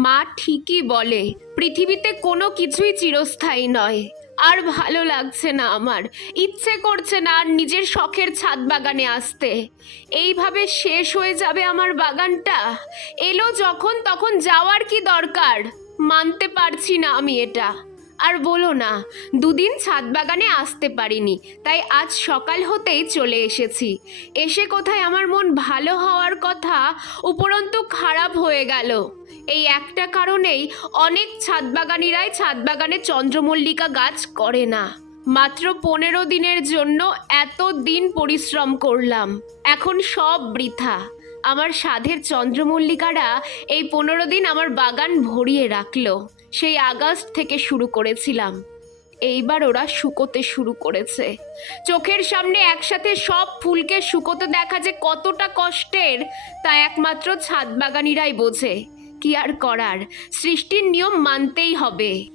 মা ঠিকই বলে, পৃথিবীতে কোনো কিছুই চিরস্থায়ী নয়। আর ভালো লাগছে না আমার। ইচ্ছে করছে না আর নিজের শখের ছাদ বাগানে আসতে। এইভাবে শেষ হয়ে যাবে আমার বাগানটা? এলো যখন, তখন যাওয়ার কি দরকার? মানতে পারছি না আমি এটা। আর বলো না, দুদিন ছাদ বাগানে আসতে পারিনি, তাই আজ সকাল হতেই চলে এসেছি। এসে কোথায় আমার মন ভালো হওয়ার কথা উপরন্তু খারাপ হয়ে গেল। এই একটা কারণেই অনেক ছাদ বাগানিরাই ছাদ বাগানে চন্দ্রমল্লিকা গাছ করে না। মাত্র পনেরো দিনের জন্য এত দিন পরিশ্রম করলাম। এখন সব বৃথা। আমার সাধের চন্দ্রমল্লিকারা এই পনেরো দিন আমার বাগান ভরিয়ে রাখল। সেই আগস্ট থেকে শুরু করেছিলাম। এইবার ওরা শুকোতে শুরু করেছে। চোখের সামনে একসাথে সব ফুলকে শুকোতে দেখা যে কতটা কষ্টের, তা একমাত্র ছাদ বাগানিরাই বোঝে। কি আর করার? সৃষ্টির নিয়ম মানতেই হবে।